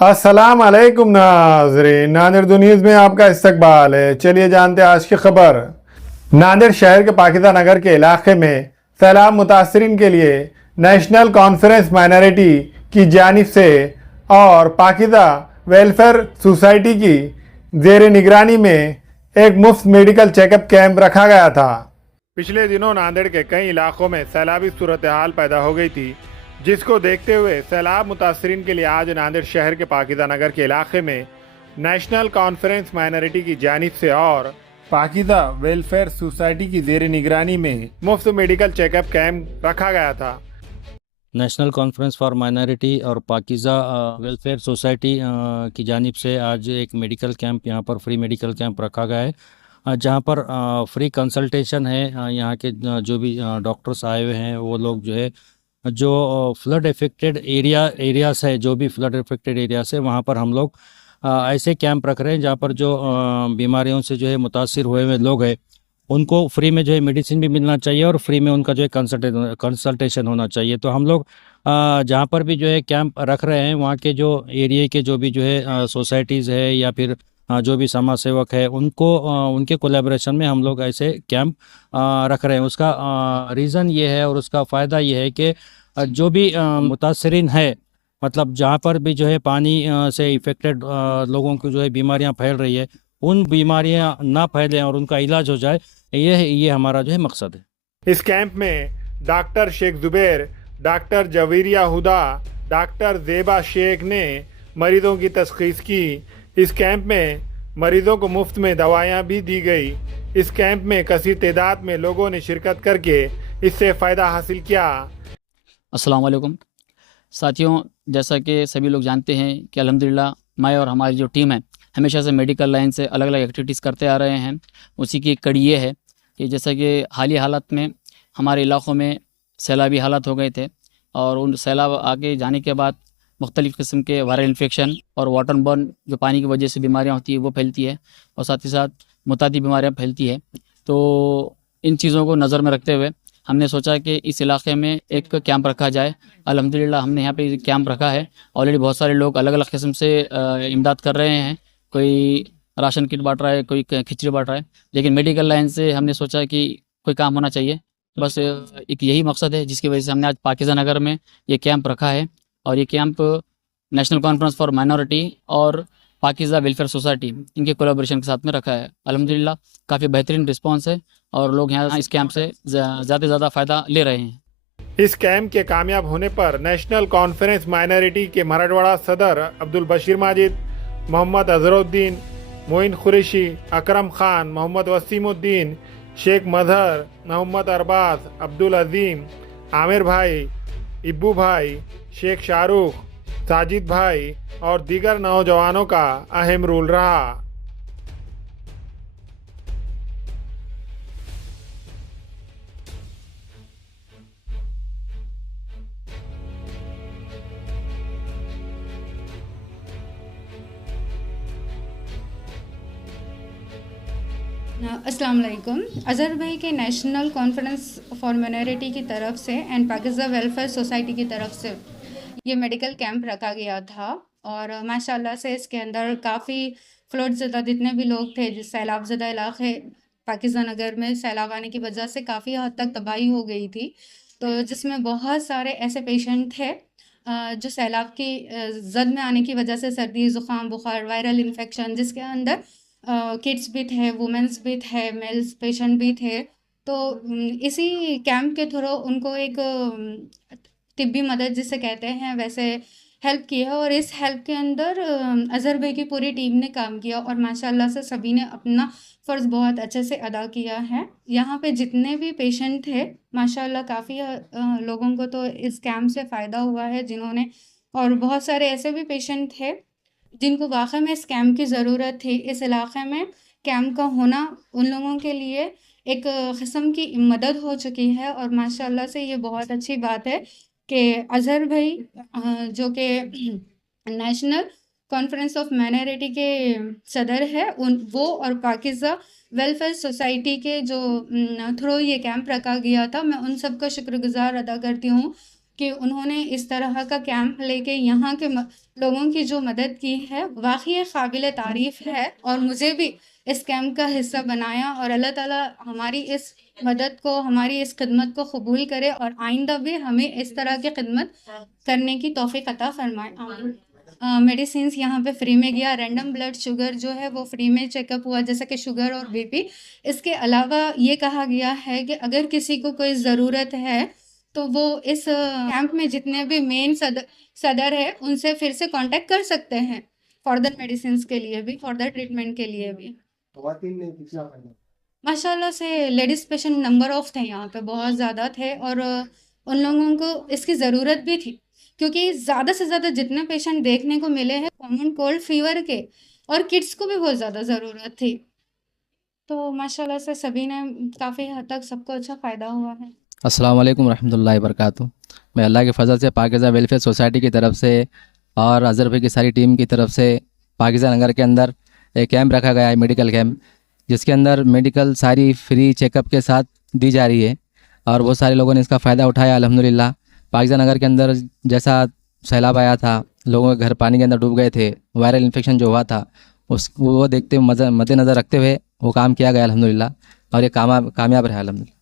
अस्सलाम अलैकुम नाज़रीन, नादिर दुनीज़ में आपका इस्तकबाल है। चलिए जानते हैं आज की खबर। नादिर शहर के पाकिज़ा नगर के इलाके में सैलाब मुतासरीन के लिए नेशनल कॉन्फ्रेंस माइनॉरिटी की जानिब से और पाकिज़ा वेलफेयर सोसाइटी की ज़ेर निगरानी में एक मुफ्त मेडिकल चेकअप कैंप रखा गया था। पिछले दिनों नांदेड़ के कई इलाकों में सैलाबी सूरत हाल पैदा हो गई थी, जिसको देखते हुए सैलाब मुतासरीन के लिए आज नांदेड़ शहर के पाकिज़ा नगर के इलाके में नेशनल कॉन्फ्रेंस माइनॉरिटी की जानिब से और पाकिज़ा वेलफेयर सोसाइटी की ज़ेर निगरानी में मुफ्त मेडिकल चेकअप कैंप रखा गया था। नेशनल कॉन्फ्रेंस फॉर माइनॉरिटी और पाकिज़ा वेलफेयर सोसाइटी की जानिब से आज एक मेडिकल कैंप यहाँ पर फ्री मेडिकल कैंप रखा गया है, जहाँ पर फ्री कंसल्टेशन है। यहाँ के जो भी डॉक्टर्स आए हुए हैं वो लोग जो है जो फ्लड इफेक्टेड एरियाज़ है, जो भी फ्लड इफेक्टेड एरियाज़ है वहाँ पर हम लोग ऐसे कैंप रख रहे हैं जहाँ पर जो बीमारियों से जो है मुतासिर हुए हुए लोग हैं उनको फ्री में जो है मेडिसिन भी मिलना चाहिए और फ्री में उनका जो है कंसल्टेशन होना चाहिए। तो हम लोग जहाँ पर भी जो है कैंप रख रहे हैं वहाँ के जो एरिया के जो भी जो है सोसाइटीज़ है या फिर जो भी समाज सेवक है उनको उनके कोलैबोरेशन में हम लोग ऐसे कैंप रख रहे हैं। उसका रीज़न ये है और उसका फ़ायदा ये है कि जो भी मुतासरीन है, मतलब जहाँ पर भी जो है पानी से इफ़ेक्टेड लोगों को जो है बीमारियाँ फैल रही है, उन बीमारियाँ ना फैलें और उनका इलाज हो जाए, ये हमारा जो है मकसद है। इस कैंप में डॉक्टर शेख जुबैर, डॉक्टर जवीरिया हुदा, डॉक्टर जेबा शेख ने मरीजों की तशखीस की। इस कैंप में मरीजों को मुफ्त में दवाइयाँ भी दी गई। इस कैंप में कसीर तादाद में लोगों ने शिरकत करके इससे फ़ायदा हासिल किया। अस्सलाम वालेकुम साथियों, जैसा कि सभी लोग जानते हैं कि अल्हम्दुलिल्लाह मैं और हमारी जो टीम है हमेशा से मेडिकल लाइन से अलग अलग एक्टिविटीज़ करते आ रहे हैं। उसी की एक कड़ी ये है कि जैसा कि हालिया हालात में हमारे इलाक़ों में सैलाबी हालात हो गए थे और उन सैलाब आगे जाने के बाद मुख्तलिफ़ किस्म के वायरल इन्फेक्शन और वाटर बर्न जो पानी की वजह से बीमारियाँ होती है वो फैलती है और साथ ही साथ मुतादी बीमारियाँ फैलती है। तो इन चीज़ों को नज़र में रखते हुए हमने सोचा कि इस इलाके में एक कैंप रखा जाए। अल्हम्दुलिल्लाह हमने यहाँ पे कैंप रखा है। ऑलरेडी बहुत सारे लोग अलग अलग किस्म से इमदाद कर रहे हैं। कोई राशन किट बांट रहा है, कोई खिचड़ी बांट रहा है, लेकिन मेडिकल लाइन से हमने सोचा कि कोई काम होना चाहिए। बस एक यही मकसद है जिसकी वजह से हमने आज पाकिज़ा नगर में ये कैंप रखा है। और ये camp national conference for minority और पाकिज़ा वेलफेयर सोसाइटी इनके कोलैबोरेशन के साथ में रखा है। अल्हम्दुलिल्लाह काफ़ी बेहतरीन रिस्पांस है और लोग यहाँ इस कैंप से ज़्यादा से ज़्यादा फ़ायदा ले रहे हैं। इस कैंप के कामयाब होने पर नेशनल कॉन्फ्रेंस माइनॉरिटी के मराठवाड़ा सदर अब्दुल बशीर माजिद, मोहम्मद अजहरुद्दीन, मोइन कुरैशी, अकरम खान, मोहम्मद वसीमुद्दीन, शेख मजहर, मोहम्मद अरबाज, अब्दुल अजीम, आमिर भाई, इब्बू भाई, शेख शाहरुख, साजिद भाई और दीगर नौजवानों का अहम रोल रहा। अस्सलाम वालेकुम। अज़हर भाई के नेशनल कॉन्फ्रेंस फॉर माइनॉरिटी की तरफ से एंड पाकिज़ा वेलफेयर सोसाइटी की तरफ से ये मेडिकल कैंप रखा गया था और माशाल्लाह से इसके अंदर काफ़ी फ्लड ज़दा जितने भी लोग थे, जिस सैलाब ज़दा इलाके पाकिज़ा नगर में सैलाब आने की वजह से काफ़ी हद तक तबाही हो गई थी, तो जिसमें बहुत सारे ऐसे पेशेंट थे जो सैलाब की जद में आने की वजह से सर्दी, ज़ुकाम, बुखार, वायरल इन्फेक्शन, जिसके अंदर किड्स भी थे, वुमेंस भी थे, मेल्स पेशेंट भी थे। तो इसी कैंप के थ्रू उनको एक तिब्बी मदद जिसे कहते हैं वैसे हेल्प की है और इस हेल्प के अंदर अज़हर भाई की पूरी टीम ने काम किया और माशाल्लाह से सभी ने अपना फ़र्ज़ बहुत अच्छे से अदा किया है। यहाँ पे जितने भी पेशेंट थे माशाल्लाह काफ़ी लोगों को तो इस कैंप से फ़ायदा हुआ है जिन्होंने, और बहुत सारे ऐसे भी पेशेंट थे जिनको वाक़ई में इस कैंप की ज़रूरत थी। इस इलाक़े में कैंप का होना उन लोगों के लिए एक क़िस्म की मदद हो चुकी है और माशाल्लाह से ये बहुत अच्छी बात है कि अज़हर भाई जो कि नेशनल कॉन्फ्रेंस ऑफ माइनॉरिटी के सदर है, वो और पाकिज़ा वेलफेयर सोसाइटी के जो थ्रू ये कैंप रखा गया था, मैं उन सब का शुक्रगुज़ार अदा करती हूँ कि उन्होंने इस तरह का कैंप लेके यहाँ के लोगों की जो मदद की है वाकई काबिल तारीफ़ है, और मुझे भी इस कैंप का हिस्सा बनाया। और अल्लाह ताला हमारी इस मदद को, हमारी इस खिदमत को कबूल करे और आइंदा भी हमें इस तरह की खिदमत करने की तौफीक अता फरमाए। आमीन। मेडिसिन्स यहाँ पे फ्री में गया, रैंडम ब्लड शुगर जो है वो फ्री में चेकअप हुआ, जैसा कि शुगर और बीपी। इसके अलावा ये कहा गया है कि अगर किसी को कोई ज़रूरत है तो वो इस कैंप में जितने भी मेन सदर है उनसे फिर से कांटेक्ट कर सकते हैं फर्दर मेडिसिन्स के लिए भी, फर्दर ट्रीटमेंट के लिए भी। माशाल्लाह से लेडीज़ पेशेंट नंबर ऑफ थे यहाँ पे, बहुत ज़्यादा थे, और उन लोगों को इसकी ज़रूरत भी थी, क्योंकि ज़्यादा से ज़्यादा जितने पेशेंट देखने को मिले हैं कॉमन कोल्ड फीवर के, और किड्स को भी बहुत ज़्यादा ज़रूरत थी। तो माशाल्लाह से सभी ने काफ़ी हद तक सबको अच्छा फ़ायदा हुआ है। अस्सलाम वालेकुम रहमतुल्लाहि वबरकातुहू। मैं अल्लाह के फ़ज़ल से पाकिज़ा वेलफेयर सोसाइटी की तरफ से और अज़हर भाई की सारी टीम की तरफ से पाकिज़ा नगर के अंदर एक कैंप रखा गया है, मेडिकल कैंप, जिसके अंदर मेडिकल सारी फ्री चेकअप के साथ दी जा रही है और बहुत सारे लोगों ने इसका फ़ायदा उठाया अल्हम्दुलिल्लाह। पाकिज़ा नगर के अंदर जैसा सैलाब आया था, लोगों के घर पानी के अंदर डूब गए थे, वायरल इन्फेक्शन जो हुआ था वो देखते मद्देनज़र रखते हुए वो काम किया गया अल्हम्दुलिल्लाह, और ये कामयाब रहा अल्हम्दुलिल्लाह।